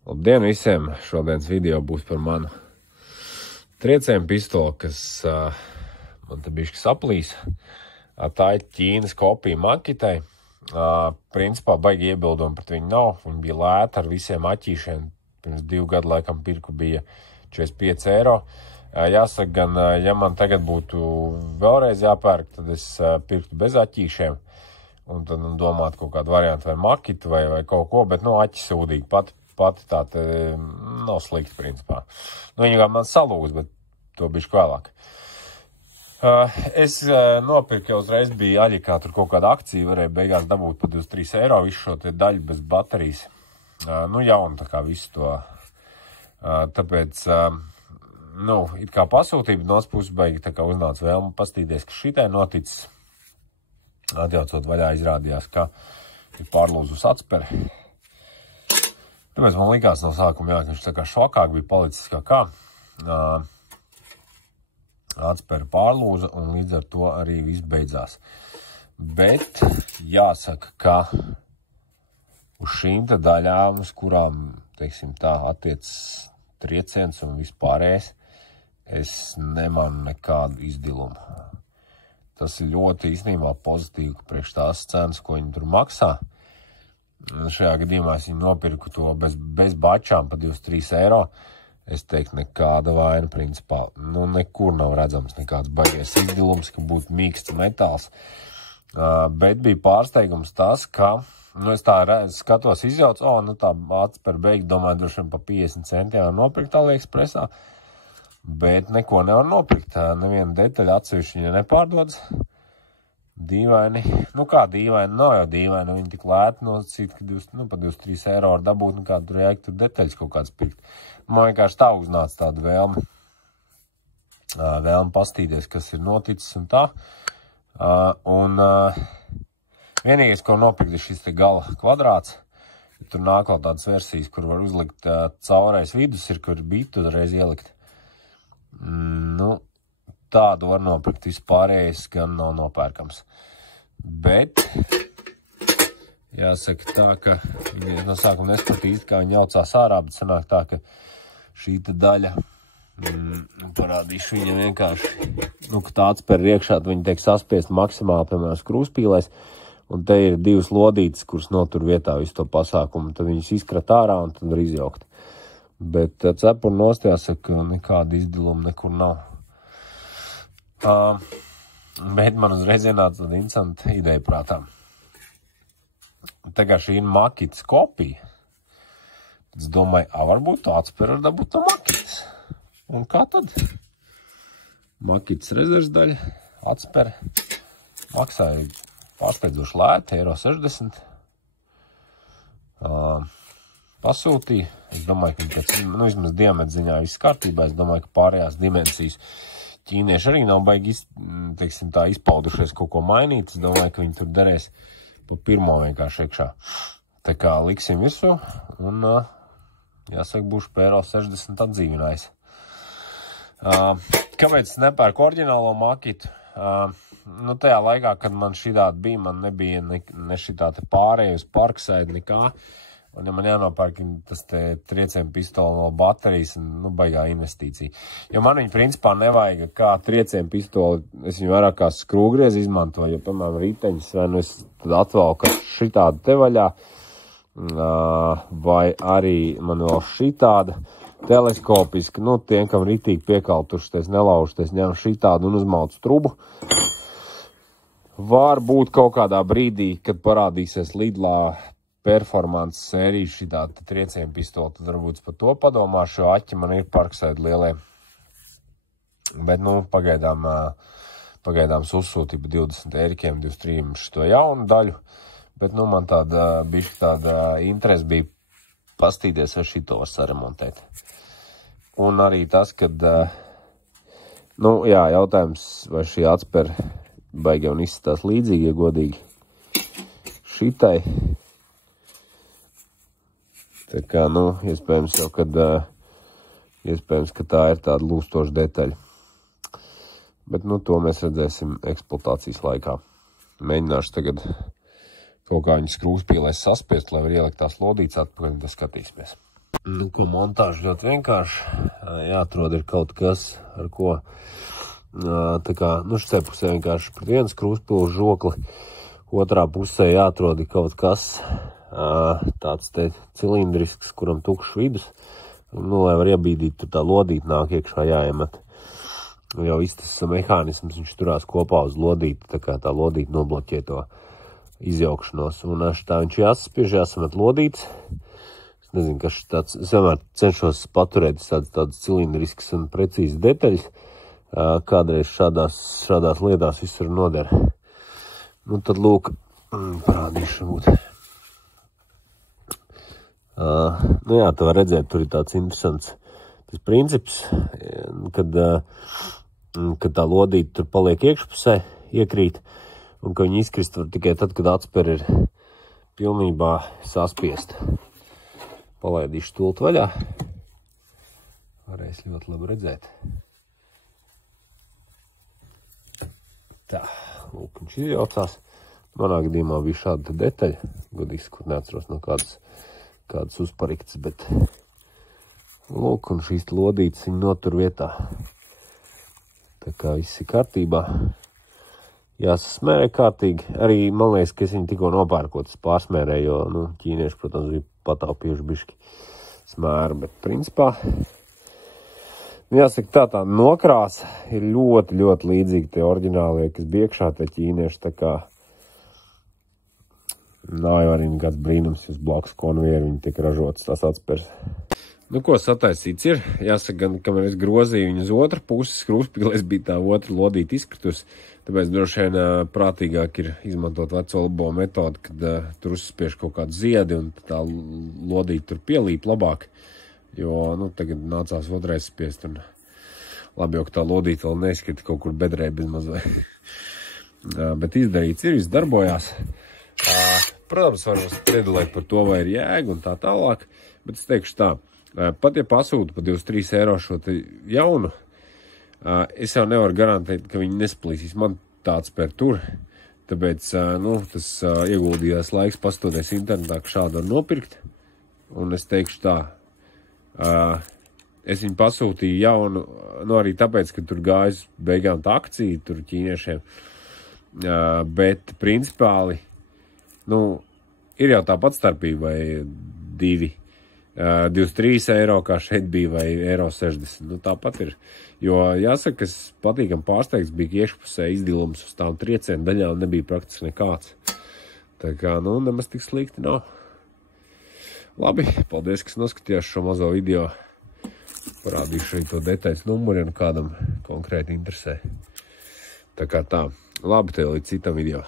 Labdien visiem! Šodienas video būs par manu triecienu pistoli, kas man te bišķi saplīs. Tā ir Ķīnas kopija Makitai. Principā baigi iebildumi pret viņu nav. Viņa bija lēta ar visiem aķīšiem. Pirms 2 gadu laikam pirku bija 45 eiro. Jāsaka gan, ja man tagad būtu vēlreiz jāpērk, tad es pirktu bez aķīšiem. Un tad domātu kaut kādu variantu vai Makitu vai kaut ko, bet aķi sūdīgi. Pati tā te nav slikti, principā. Viņa kā man salūz, bet to bišķi vēlāk. Es nopirku, jau uzreiz bija Aļikā, tur kaut kāda akcija, varēja beigās dabūt pa 23 eiro, visu šo te daļu bez baterijas. Jaunu tā kā visu to. Tāpēc, it kā pasūtība no otras puses beigi tā kā uznāca vēlme pastīties, ka šitai noticis. Atjaucot vaļā izrādījās, ka ir pārlūzus atsperi. Tāpēc man likās no sākuma, ka viņš tā kā švakāk bija palicis kā. Atspēra pārlūza un līdz ar to arī viss beidzās. Bet jāsaka, ka uz šīm te daļām, uz kurām, teiksim tā, attiec trieciens un vispārējais, es nemanu nekādu izdilumu. Tas ir ļoti īstenībā pozitīvi, ka priekš tās cenas, ko viņi tur maksā. Šajā gadījumā es viņu nopirku to bez bačām pa 23 eiro. Es teiktu, nekāda vaina, principā. Nekur nav redzams nekāds baigies izdilums, ka būtu mīksts metāls. Bet bija pārsteigums tas, ka, es tā skatos izjauc, tā atspēr beigi, domāju, droši vien pa 50 centiem nopirkt AliExpressā. Bet neko nevar nopirkt. Neviena detaļa atsevišķi viņa nepārdodas. Dīvaini. Kā dīvaini? Nav jau dīvaini. Viņi tik lēti nosacīt, ka pa 23 eiro var dabūt, kādu tur jāiek tur detaļas kaut kāds pirkt. Man vienkārši tā uznāca tāda vēlme. Vēlme pastīties, kas ir noticis un tā. Vienīgais, ko nopirkt, ir šis te gala kvadrāts. Tur nāk vēl tādas versijas, kur var uzlikt caurais vidus, kur bitu reiz ielikt. Tādu var nopirkt, vispārējais gan nav nopērkams. Bet jāsaka tā, ka viņi no sākuma nespatīs, kā viņi jaucās ārā, bet sanāk tā, ka šī te daļa parādīšu viņam vienkārši, ka tā atspēr iekšā, viņi tiek saspiest maksimāli, piemēram, krūspīlēs, un te ir 2 lodītes, kuras notur vietā visu to pasākumu, tad viņas izkrat ārā un tad var izjaukt. Bet cepuru nost jāsaka, nekāda izdiluma nekur nav. Bet man uzreiz ienāca tāda interesanta ideja prātā. Tā kā šī ir Makitas kopija, tad es domāju, varbūt to atspēru var dabūt no Makitas. Un kā tad? Makitas rezerves daļa, atspēra, maksāja pārsteidzoši lēti, €60. Pasūtīja. Es domāju, ka pēc, vismaz diametra ziņā viss kārtībā, es domāju, ka pārējās dimensijas ķīnieši arī nav baigi, teiksim tā, izpaudušies kaut ko mainīt. Es domāju, ka viņi tur derēs pa pirmo vienkārši iekšā. Tā kā liksim visu un, jāsaka, būšu pa €60 atdzīvinājis. Kāpēc es nepērku oriģinālo Makitu? Tajā laikā, kad man šitāda bija, man nebija ne šitā te pārēja uz Parkside nekā. Un ja man jānopērk tas te triecienu pistoli no baterijas, baigā investīcija. Jo man viņa principā nevajag kā triecienu pistoli, es viņu vairāk kā skrūgriezi izmantoju, jo, piemēram, riteņus, vai es tad atvalku šitādu te vaļā, vai arī man vēl šitāda teleskopiski, tiem, kam ritīgi piekaltušies, nelaužties, ņem šitādu un uzmauc trubu. Varbūt kaut kādā brīdī, kad parādīsies Lidlā performance sērija šitā triecienu pistola, tad varbūt par to padomāšu, jo aķi man ir Parkside lielie. Bet, pagaidām uzsūtīja 20 eirikiem, 23 šito jaunu daļu, bet, man tāda interese bija pastīties, vai šito var saremontēt. Un arī tas, kad, jautājums, vai šī atspēr baigi un izskatās līdzīgi, ja godīgi šitai. Tā kā, iespējams jau, ka tā ir tāda lūstoša detaļa. Bet, to mēs redzēsim eksploatācijas laikā. Mēģināšu tagad kaut kā viņas krūspīlēs saspiest, lai var ielikt tās lodītes atpakaļ, un tad skatīsimies. Nu, ko montāžu ļoti vienkārši. Jāatrod ir kaut kas, ar ko tā kā, nu, šitā pusē vienkārši pret viens krustpilžu žokli, otrā pusē jāatrod ir kaut kas tāds te cilindrisks, kuram tukšs vidus, nu, lai var iebīdīt, tur tā lodīt nāk iekšā jāiemet. Jau viss tas mehānisms, viņš turās kopā uz lodīti, tā kā tā lodīti nobloķē to izjaukšanos. Un tā viņš jāsaspiež, jāsamet lodītes. Es nezinu, kas tāds, es vienmēr cenšos paturēt tādas cilindriskas un precīzas detaļas. Kādreiz šādās lietās visur noder. Nu, tad lūk, parādīšu būt. Nu jā, tu var redzēt, tur ir tāds interesants tas princips, kad tā lodīte tur paliek iekšpusē, iekrīt, un ka viņi izkrist var tikai tad, kad atspere ir pilnībā saspiest. Palaidīšu stultu vaļā. Varēs ļoti labi redzēt. Tā, lūk, viņš izjaucās. Manā gadījumā bija šāda detaļa. Godīgi sakot, neatceros no kādas uzpariktas, bet lūk, un šīs lodītes viņi notur vietā. Tā kā viss ir kārtībā. Jāsasmērē kārtīgi. Arī, man liekas, ka es viņu tikko nopērkot, es pārsmērēju, jo, nu, ķīnieši, protams, bija pataupījuši bišķi smēru, bet principā, jāsaka, tā nokrāsa ir ļoti, ļoti līdzīga tie oriģinālie, kas bija iekšā, tie ķīnieši, tā kā nav jau arī kāds brīnums, uz blakus konvieru viņi tiek ražotas tās atspers. Nu, ko sataisīts ir, jāsaka, gan, kamēr es grozīju viņu uz otru pusi, krustpilēs bija tā otra lodīta izkritus, tāpēc droši vien prātīgāk ir izmantot veco labo metodu, kad tur uzspiež kaut kādu ziedi un tā lodīta tur pielīp labāk, jo, nu, tagad nācās otrais spiest un labi jau, ka tā lodīta vēl neizkrita kaut kur bedrē bez mazvai. Bet izdarīts ir, viss darbojās. Protams, varam spriedulēt par to, vai ir jēga un tā tālāk, bet es teikšu tā, pat ja pasūtu pa 23 eiro šo te jaunu, es jau nevaru garantēt, ka viņi nesplīsīs. Man tāds pēr tur, tāpēc, nu, tas ieguldījās laiks pastoties internetā, ka šādu var nopirkt, un es teikšu tā, es viņu pasūtīju jaunu, nu, arī tāpēc, ka tur gājas beigām tā akcija, tur ķīniešiem, bet principāli, nu, ir jau tāpat starpība, vai 23 eiro, kā šeit bija, vai eiro 60. Nu, tāpat ir. Jo, jāsaka, es patīkam pārsteigts, bija iekšpusē izdilums uz tām triecienu daļām, nebija praktiski nekāds. Tā kā, nu, nemaz tik slikti nav. Labi, paldies, kas noskatījās šo mazo video. Parādīšu arī to detaļas numuri, un kādam konkrēti interesē. Tā kā tā. Labi, tev līdz citam video.